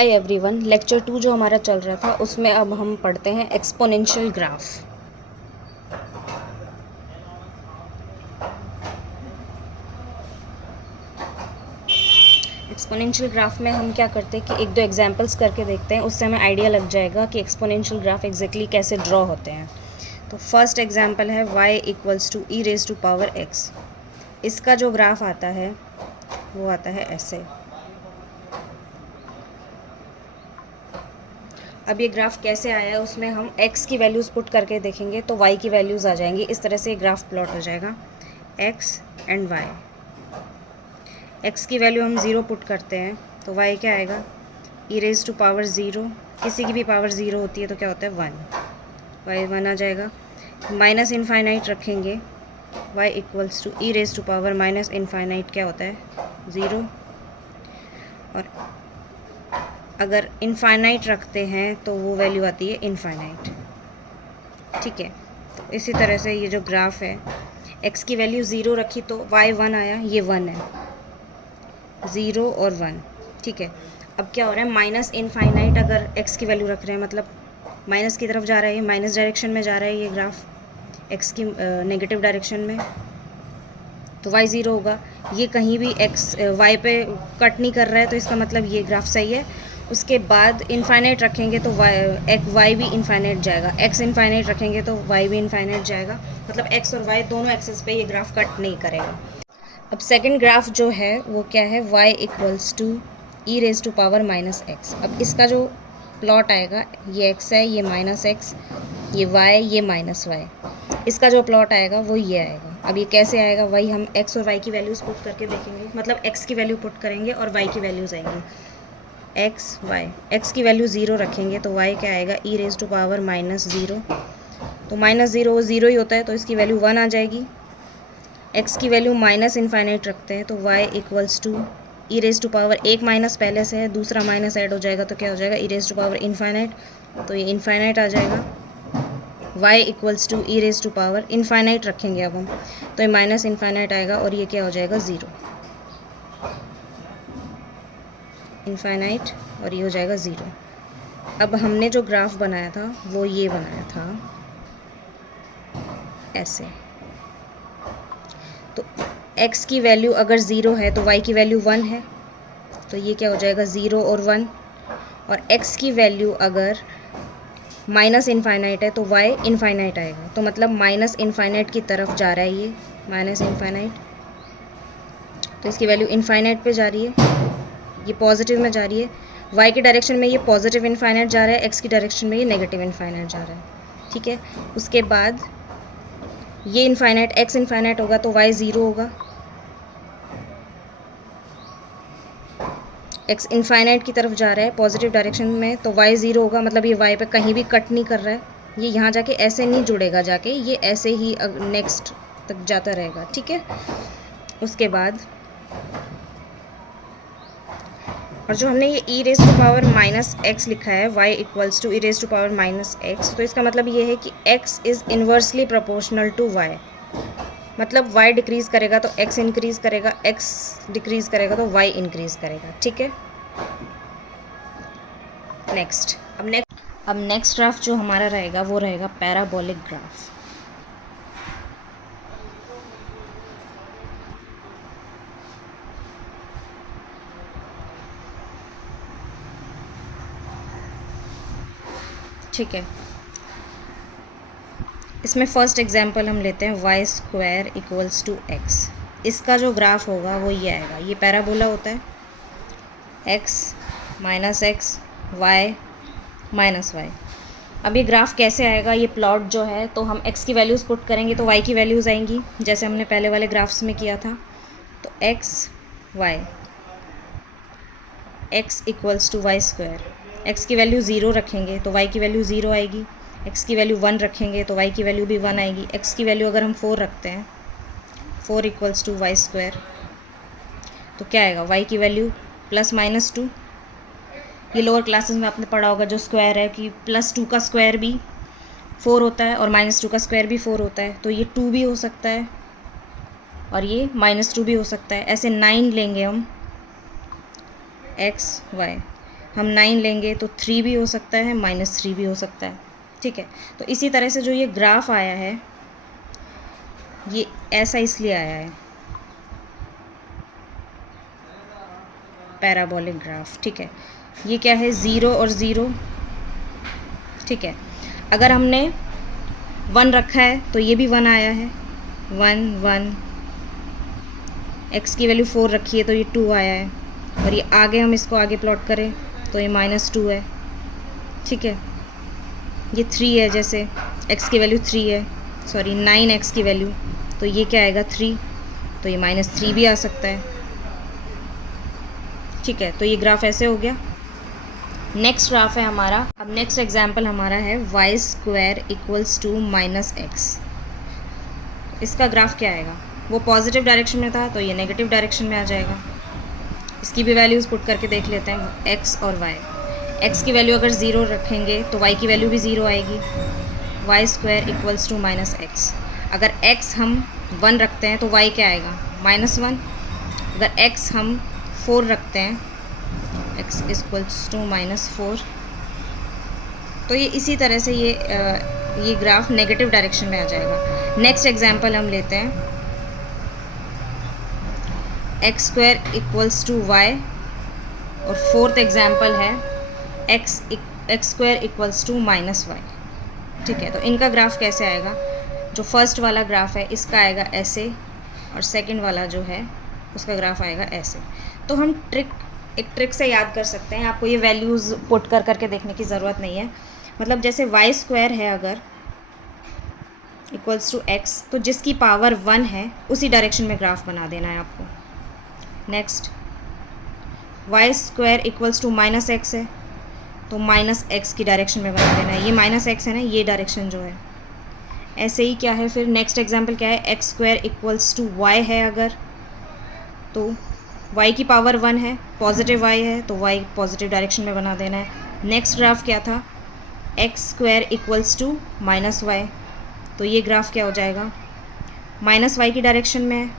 Hi everyone, lecture 2 जो हमारा चल रहा था उसमें अब हम पढ़ते हैं एक्सपोनेंशियल ग्राफ। एक्सपोनेंशियल ग्राफ में हम क्या करते हैं कि एक दो एग्जांपल्स करके देखते हैं, उससे हमें आइडिया लग जाएगा कि एक्सपोनेंशियल ग्राफ एग्जैक्टली कैसे ड्रॉ होते हैं। तो फर्स्ट एग्जांपल है y equals to e raise to power x। इसका जो ग्राफ आता है वो आता है ऐसे। अब ये ग्राफ कैसे आया है उसमें हम x की वैल्यूज़ पुट करके देखेंगे तो y की वैल्यूज़ आ जाएंगी। इस तरह से ये ग्राफ प्लॉट हो जाएगा x एंड y। x की वैल्यू हम 0 पुट करते हैं तो y क्या आएगा, ई रेज टू पावर 0। किसी की भी पावर 0 होती है तो क्या होता है 1, y 1 आ जाएगा। माइनस इनफाइनाइट रखेंगे, y equals to e raise to power minus infinite क्या होता है 0। और अगर इनफाइनाइट रखते हैं तो वो वैल्यू आती है इनफाइनाइट। ठीक है, तो इसी तरह से ये जो ग्राफ है, x की वैल्यू 0 रखी तो y 1 आया, ये 1 है, 0 और 1। ठीक है, अब क्या हो रहा है, माइनस इनफाइनाइट अगर x की वैल्यू रख रहे हैं मतलब माइनस की तरफ जा रहा है, माइनस डायरेक्शन में जा रहा है ये ग्राफ x की नेगेटिव डायरेक्शन में, तो y 0 होगा। ये कहीं भी x y पे कट नहीं कर रहा है तो इसका मतलब ये ग्राफ सही है। उसके बाद इनफाइनाइट रखेंगे तो y भी इनफाइनाइट जाएगा, x इनफाइनाइट रखेंगे तो y भी इनफाइनाइट जाएगा, मतलब x और y दोनों एक्सेस पे ये ग्राफ कट नहीं करेगा। अब सेकंड ग्राफ जो है वो क्या है, y equals to e raise to power minus x. अब इसका जो प्लॉट आएगा, ये x है, ये माइनस एक्स, ये y, ये माइनस y। इसका जो प्लॉट आएगा वो ये आएगा। अब ये कैसे आएगा, वही हम x और y की वैल्यूज़ पुट करके देखेंगे, मतलब x की वैल्यू पुट करेंगे और y की वैल्यूज़ आएंगी x y। x की वैल्यू 0 रखेंगे तो y क्या आएगा, ई रेज टू पावर माइनस 0। तो माइनस 0 0 ही होता है तो इसकी वैल्यू 1 आ जाएगी। x की वैल्यू माइनस इनफाइनाइट रखते हैं तो y equals to e raise to power, एक माइनस पहले से है, दूसरा माइनस ऐड हो जाएगा तो क्या हो जाएगा, e raise to power infinite, तो ये इनफाइनाइट आ जाएगा। y equals to e raise to power, infinite रखेंगे अब हम तो ये माइनस इनफाइनाइट आएगा और ये क्या हो जाएगा 0, इनफाइनाइट, और ये हो जाएगा 0। अब हमने जो ग्राफ बनाया था वो ये बनाया था ऐसे। तो x की वैल्यू अगर 0 है तो y की वैल्यू 1 है, तो ये क्या हो जाएगा 0 और 1। और x की वैल्यू अगर माइनस इनफाइनाइट है तो y इनफाइनाइट आएगा, तो मतलब माइनस इनफाइनाइट की तरफ जा रहा है ये, माइनस इनफाइनाइट, तो इसकी वैल्यू इनफाइनाइट पे जा रही है, ये पॉजिटिव में जा रही है। y की डायरेक्शन में ये पॉजिटिव इनफाइनाइट जा रहा है, x की डायरेक्शन में ये नेगेटिव इनफाइनाइट जा रहा है। ठीक है, उसके बाद ये इनफाइनाइट, x इनफाइनाइट होगा तो y 0 होगा, x इनफाइनाइट की तरफ जा रहा है पॉजिटिव डायरेक्शन में तो y 0 होगा, मतलब ये y पे कहीं भी कट नहीं कर रहा है, ये यहाँ जाके ऐसे नहीं जुड़ेगा, जाके ये ऐसे ही नेक्स्ट तक जाता रहेगा। ठीक है, उसके बाद और जो हमने ये e raise to power minus x लिखा है, y equals to e raise to power minus x, तो इसका मतलब ये है कि x is inversely proportional to y, मतलब y डिक्रीज़ करेगा तो x इंक्रीज़ करेगा, x डिक्रीज़ करेगा तो y इंक्रीज़ करेगा। ठीक है, नेक्स्ट अब नेक्स्ट ग्राफ जो हमारा रहेगा वो रहेगा पैराबोलिक ग्राफ। ठीक है, इसमें फर्स्ट एग्जांपल हम लेते हैं y square equals to x। इसका जो ग्राफ होगा वो ये आएगा, ये पैराबोला होता है, x minus x, y minus y. अब ये ग्राफ कैसे आएगा, ये प्लॉट जो है, तो हम x की वैल्यूज़ पुट करेंगे तो y की वैल्यूज़ आएंगी जैसे हमने पहले वाले ग्राफ्स में किया था। तो x y, x equals to y square, x की वैल्यू 0 रखेंगे तो y की वैल्यू 0 आएगी, x की वैल्यू 1 रखेंगे तो y की वैल्यू भी 1 आएगी, x की वैल्यू अगर हम 4 रखते हैं, 4 इक्वल्स टू वाई स्क्वायर, तो क्या आएगा, y की वैल्यू प्लस माइनस 2। ये लोअर क्लासेस में आपने पढ़ा होगा जो स्क्वायर है कि प्लस 2 का स्क्वायर भी 4 होता है और माइनस 2 का स्क्वायर भी 4 होता है, तो ये 2 भी हो सकता है और ये माइनस 2 भी हो सकता है। ऐसे 9 लेंगे हम x y, हम 9 लेंगे तो 3 भी हो सकता है, -3 भी हो सकता है, ठीक है। तो इसी तरह से जो ये ग्राफ आया है ये ऐसा इसलिए आया है, पैराबोलिक ग्राफ, ठीक है। ये क्या है, 0 और 0, ठीक है। अगर हमने 1 रखा है तो ये भी 1 आया है, 1 1। x की वैल्यू 4 रखी है तो ये 2 आया है, और ये आगे हम इसको आगे प्लॉट करें तो ये -2 है, ठीक है। ये 3 है, जैसे x की वैल्यू 3 है, सॉरी 9x की वैल्यू, तो ये क्या आएगा 3, तो ये -3 भी आ सकता है, ठीक है। तो ये ग्राफ ऐसे हो गया। नेक्स्ट ग्राफ है हमारा, अब नेक्स्ट एग्जाम्पल हमारा है y² = -x। इसका ग्राफ क्या आएगा, वो पॉजिटिव डायरेक्शन में था तो ये नेगेटिव डायरेक्शन में आ जाएगा। इसकी भी वैल्यूज़ पुट करके देख लेते हैं, x और y। x की वैल्यू अगर 0 रखेंगे तो y की वैल्यू भी 0 आएगी, y² = -x। अगर x हम 1 रखते हैं तो y क्या आएगा, -1। अगर x हम 4 रखते हैं, x = -4, तो ये इसी तरह से ये ग्राफ नेगेटिव डायरेक्शन में आ जाएगा। नेक्स्ट एग्जांपल हम लेते हैं, x² = y, और फोर्थ एग्जांपल है x² = -y, ठीक है। तो इनका ग्राफ कैसे आएगा, जो फर्स्ट वाला ग्राफ है इसका आएगा ऐसे, और सेकंड वाला जो है उसका ग्राफ आएगा ऐसे। तो हम एक ट्रिक से याद कर सकते हैं, आपको ये वैल्यूज़ पुट कर करके देखने की ज़रूरत नहीं है। मतलब जैसे y² है अगर = x, तो जिसकी पावर 1 है उसी डायरेक्शन में ग्राफ बना देना है आपको। नेक्स्ट y² = -x है, तो -x की डायरेक्शन में बना देना है, ये -x है ना, ये डायरेक्शन जो है। ऐसे ही क्या है फिर, नेक्स्ट एग्जांपल क्या है, x² = y है अगर, तो y की पावर 1 है, पॉजिटिव y है, तो y पॉजिटिव डायरेक्शन में बना देना है। नेक्स्ट ग्राफ क्या था, x² = -y, तो ये ग्राफ क्या हो जाएगा, -y की डायरेक्शन में,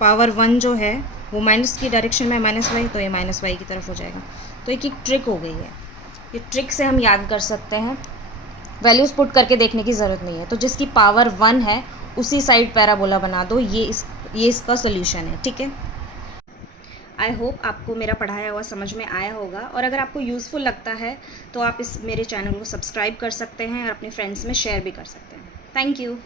पावर 1 जो है वो माइनस की डायरेक्शन में -y, तो ये -y की तरफ हो जाएगा। तो एक ट्रिक हो गई है, ये ट्रिक से हम याद कर सकते हैं, वैल्यूज़ पुट करके देखने की ज़रूरत नहीं है। तो जिसकी पावर 1 है उसी साइड पैराबोला बना दो, ये इसका सोल्यूशन है, ठीक है। आई होप आपको मेरा पढ़ाया हुआ समझ में आया होगा, और अगर आपको यूज़फुल लगता है तो आप मेरे चैनल को सब्सक्राइब कर सकते हैं और अपने फ्रेंड्स में शेयर भी कर सकते हैं। Thank you.